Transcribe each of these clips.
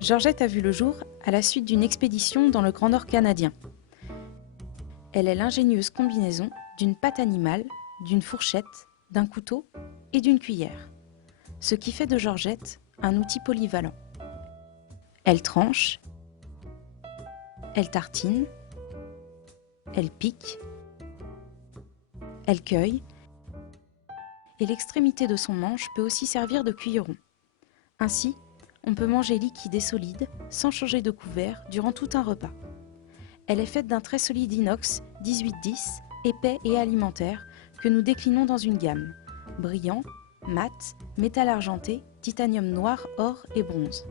Georgette a vu le jour à la suite d'une expédition dans le Grand Nord canadien. Elle est l'ingénieuse combinaison d'une patte animale, d'une fourchette, d'un couteau et d'une cuillère. Ce qui fait de Georgette un outil polyvalent. Elle tranche, elle tartine, elle pique, elle cueille, et l'extrémité de son manche peut aussi servir de cuilleron. Ainsi, on peut manger liquide et solide sans changer de couvert durant tout un repas. Elle est faite d'un très solide inox 1810, épais et alimentaire, que nous déclinons dans une gamme: brillant, mat, métal argenté, titanium noir, or et bronze.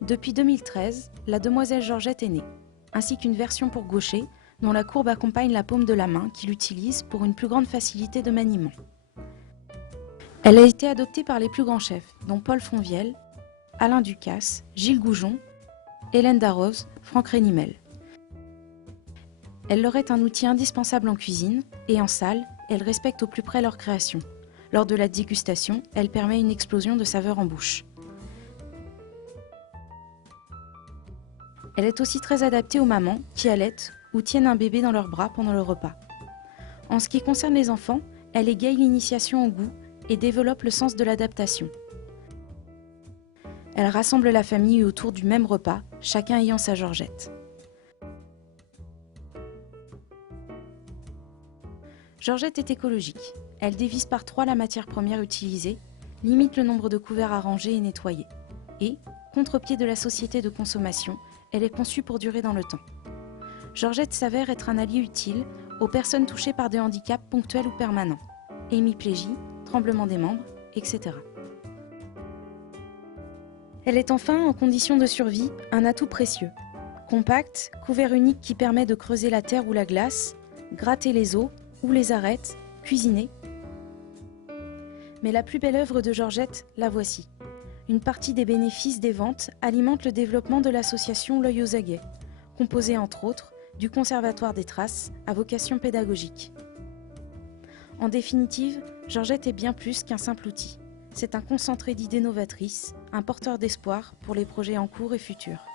Depuis 2013, la demoiselle Georgette est née, ainsi qu'une version pour gaucher, dont la courbe accompagne la paume de la main qu'il utilise pour une plus grande facilité de maniement. Elle a été adoptée par les plus grands chefs, dont Paul Fonvielle, Alain Ducasse, Gilles Goujon, Hélène Darroze, Franck Rénimel. Elle leur est un outil indispensable en cuisine et en salle, elle respecte au plus près leur création. Lors de la dégustation, elle permet une explosion de saveurs en bouche. Elle est aussi très adaptée aux mamans qui allaitent ou tiennent un bébé dans leurs bras pendant le repas. En ce qui concerne les enfants, elle égaye l'initiation au goût et développe le sens de l'adaptation. Elle rassemble la famille autour du même repas, chacun ayant sa Georgette. Georgette est écologique. Elle divise par 3 la matière première utilisée, limite le nombre de couverts à ranger et nettoyer. Et, contre-pied de la société de consommation, elle est conçue pour durer dans le temps. Georgette s'avère être un allié utile aux personnes touchées par des handicaps ponctuels ou permanents, hémiplégie, tremblement des membres, etc. Elle est enfin, en condition de survie, un atout précieux. Compacte, couvert unique qui permet de creuser la terre ou la glace, gratter les os ou les arêtes, cuisiner. Mais la plus belle œuvre de Georgette, la voici. Une partie des bénéfices des ventes alimente le développement de l'association L'Œil aux Aguets, composée entre autres du Conservatoire des Traces à vocation pédagogique. En définitive, Georgette est bien plus qu'un simple outil. C'est un concentré d'idées novatrices, un porteur d'espoir pour les projets en cours et futurs.